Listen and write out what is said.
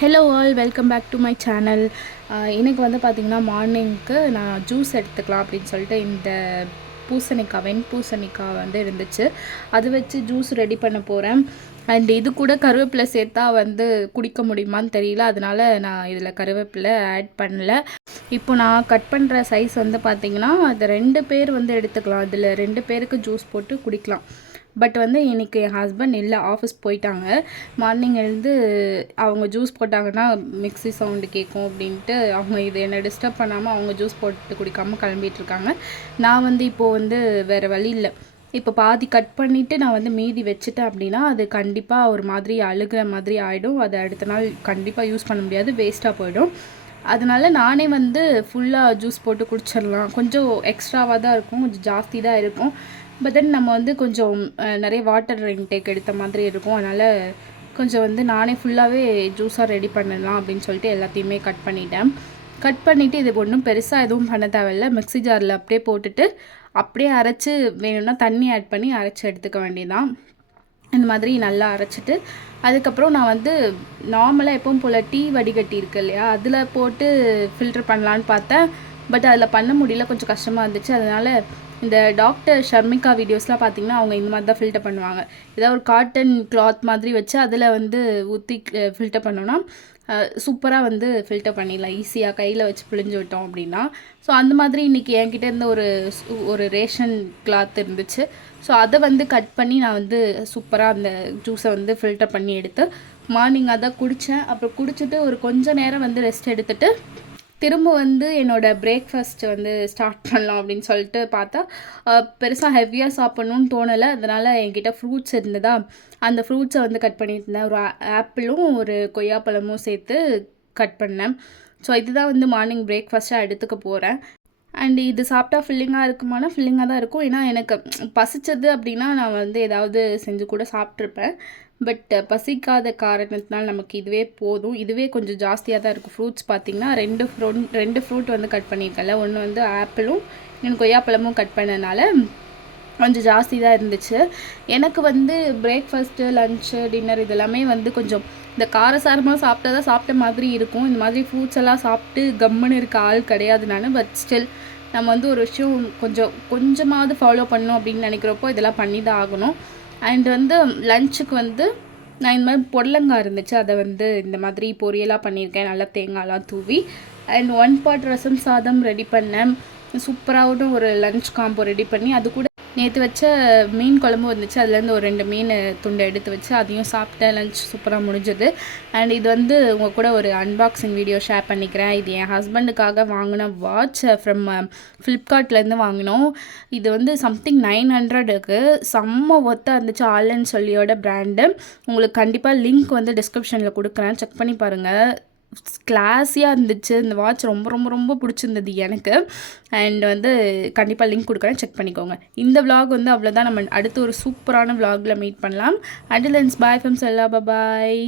Hello all, welcome back to my channel. இன்றைக்கி வந்து பார்த்திங்கன்னா மார்னிங்க்கு நான் ஜூஸ் எடுத்துக்கலாம் அப்படின்னு சொல்லிட்டு இந்த வெண்பூசணிக்காய் வந்து இருந்துச்சு. அது வச்சு ஜூஸ் ரெடி பண்ண போகிறேன். அண்ட் இது கூட கருவேப்பிலை சேர்த்தா வந்து குடிக்க முடியுமான்னு தெரியல, அதனால நான் இதில் கருவேப்பிலை ஆட் பண்ணல. இப்போ நான் கட் பண்ணுற சைஸ் வந்து பார்த்திங்கன்னா அது 2 பேர் வந்து எடுத்துக்கலாம். அதில் 2 பேருக்கு ஜூஸ் போட்டு குடிக்கலாம். பட் வந்து இன்றைக்கி என் ஹஸ்பண்ட் இல்லை, ஆஃபீஸ் போயிட்டாங்க. மார்னிங் எழுந்து அவங்க ஜூஸ் போட்டாங்கன்னா மிக்ஸி சவுண்டு கேட்கும் அப்படின்ட்டு அவங்க இது என்னை டிஸ்டர்ப் பண்ணாமல் அவங்க ஜூஸ் போட்டு குடிக்காமல் கிளம்பிகிட்ருக்காங்க. நான் வந்து இப்போது வந்து வேறு வழி இல்லை, இப்போ பாதி கட் பண்ணிவிட்டு நான் வந்து மீதி வச்சுட்டேன் அப்படின்னா அது கண்டிப்பாக ஒரு மாதிரி அழுகிற மாதிரி ஆகிடும். அதை அடுத்த நாள் கண்டிப்பாக யூஸ் பண்ண முடியாது, வேஸ்ட்டாக போயிடும். அதனால் நானே வந்து ஃபுல்லாக ஜூஸ் போட்டு குடிச்சிடலாம். கொஞ்சம் எக்ஸ்ட்ராவாக தான் இருக்கும், கொஞ்சம் ஜாஸ்தி தான் இருக்கும். பட் தென் நம்ம வந்து கொஞ்சம் நிறைய வாட்டர் இன்டேக் எடுத்த மாதிரி இருக்கும். அதனால் கொஞ்சம் வந்து நானே ஃபுல்லாகவே ஜூஸாக ரெடி பண்ணலாம் அப்படின்னு சொல்லிட்டு எல்லாத்தையுமே கட் பண்ணிட்டேன். கட் பண்ணிவிட்டு இது ஒன்றும் பெருசாக எதுவும் பண்ண தேவையில்லை. மிக்ஸி ஜாரில் அப்படியே போட்டுட்டு அப்படியே அரைச்சி வேணும்னா தண்ணி ஆட் பண்ணி அரைச்சி எடுத்துக்க வேண்டியதான். இந்த மாதிரி நல்லா அரைச்சிட்டு அதுக்கப்புறம் நான் வந்து நார்மலாக எப்பவும் போல் டீ வடிகட்டி இருக்கு இல்லையா, அதில் போட்டு ஃபில்டர் பண்ணலான்னு பார்த்தேன். பட் அதில் பண்ண முடியல, கொஞ்சம் கஷ்டமாக இருந்துச்சு. அதனால் இந்த டாக்டர் ஷர்மிகா வீடியோஸ்லாம் பார்த்திங்கன்னா அவங்க இந்த மாதிரி தான் ஃபில்டர் பண்ணுவாங்க. ஏதாவது ஒரு காட்டன் கிளாத் மாதிரி வச்சு அதில் வந்து ஊற்றி ஃபில்டர் பண்ணோன்னா சூப்பராக வந்து ஃபில்டர் பண்ணிடலாம் ஈஸியாக, கையில் வச்சு பிழிஞ்சு விட்டோம் அப்படின்னா. ஸோ அந்த மாதிரி இன்றைக்கி என்கிட்ட இருந்த ஒரு ரேஷன் கிளாத் இருந்துச்சு. ஸோ அதை வந்து கட் பண்ணி நான் வந்து சூப்பராக அந்த ஜூஸை வந்து ஃபில்டர் பண்ணி எடுத்து மார்னிங் அதை குடித்தேன். அப்புறம் குடிச்சிட்டு ஒரு கொஞ்சம் நேரம் வந்து ரெஸ்ட் எடுத்துகிட்டு திரும்ப வந்து என்னோடய பிரேக்ஃபாஸ்ட்டு வந்து ஸ்டார்ட் பண்ணலாம் அப்படின்னு சொல்லிட்டு பார்த்தா பெருசாக ஹெவியாக சாப்பிட்ணுன்னு தோணலை. அதனால் என்கிட்ட ஃப்ரூட்ஸ் இருந்ததா, அந்த ஃப்ரூட்ஸை வந்து கட் பண்ணிட்டு இருந்தேன். ஒரு ஆப்பிளும் ஒரு கொய்யாப்பழமும் சேர்த்து கட் பண்ணேன். ஸோ இதுதான் வந்து மார்னிங் பிரேக்ஃபாஸ்ட்டாக எடுத்துக்க போகிறேன். அண்ட் இது சாப்பிட்டா ஃபில்லிங்காக இருக்குமானா ஃபில்லிங்காக தான் இருக்கும். ஏன்னா எனக்கு பசிச்சது அப்படின்னா நான் வந்து ஏதாவது செஞ்சு கூட சாப்பிட்ருப்பேன். பட் பசிக்காத காரணத்தினால் நமக்கு இதுவே போதும். இதுவே கொஞ்சம் ஜாஸ்தியாக தான் இருக்கும். ஃப்ரூட்ஸ் பார்த்திங்கன்னா ரெண்டு ஃப்ரூட் வந்து கட் பண்ணியிருக்கேன்ல, ஒன்று வந்து ஆப்பிளும் இன்னொன்று கொய்யாப்பழமும் கட் பண்ணனால கொஞ்சம் ஜாஸ்தி தான் இருந்துச்சு. எனக்கு வந்து பிரேக்ஃபாஸ்ட்டு, லன்ச்சு, டின்னர் இதெல்லாமே வந்து கொஞ்சம் இந்த காரசாரமாக சாப்பிட்ட மாதிரி இருக்கும். இந்த மாதிரி ஃப்ரூட்ஸ் எல்லாம் சாப்பிட்டு கம்முன்னு இருக்க ஆள் கிடையாது நான். பட் ஸ்டில் நம்ம வந்து ஒரு விஷயம் கொஞ்சமாவது ஃபாலோ பண்ணணும் அப்படின்னு நினைக்கிறப்போ இதெல்லாம் பண்ணி தான் ஆகணும். அண்ட் வந்து லன்ச்சுக்கு வந்து நான் இந்த மாதிரி பொடலங்காய் இருந்துச்சு, அதை வந்து இந்த மாதிரி பொரியலாக பண்ணியிருக்கேன், நல்லா தேங்காய்லாம் தூவி. அண்ட் 1 பாட் ரசம் சாதம் ரெடி பண்ணேன். சூப்பராகவும் ஒரு லன்ச் காம்போ ரெடி பண்ணி அது கூட நேற்று வச்ச மீன் குழம்பு வந்துச்சு, அதுலேருந்து ஒரு 2 மீன் துண்டை எடுத்து வச்சு அதையும் சாப்பிட்டேன். லன்ச் சூப்பராக முடிஞ்சது. அண்ட் இது வந்து உங்கள் கூட ஒரு அன்பாக்சிங் வீடியோ ஷேர் பண்ணிக்கிறேன். இது என் ஹஸ்பண்டுக்காக வாங்கின வாட்ச் ஃப்ரம் ஃப்ளிப்கார்ட்லேருந்து வாங்கினோம். இது வந்து சம்திங் 900க்கு செம்ம ஒர்த்தாக இருந்துச்சு. ஆல்ன்னு சொல்லியோட பிராண்டு. உங்களுக்கு கண்டிப்பாக லிங்க் வந்து டிஸ்கிரிப்ஷனில் கொடுக்குறேன், செக் பண்ணி பாருங்கள். கிளாஸியாக இருந்துச்சு. இந்த வாட்ச் ரொம்ப ரொம்ப ரொம்ப பிடிச்சிருந்தது எனக்கு. அண்ட் வந்து கண்டிப்பாக லிங்க் கொடுக்குறேன், செக் பண்ணிக்கோங்க. இந்த விலாக் வந்து அவ்வளோதான். நம்ம அடுத்து ஒரு சூப்பரான விலாகில் மீட் பண்ணலாம். அண்டில் தென் பை ஃப்ரம் செல்லா, பாய்.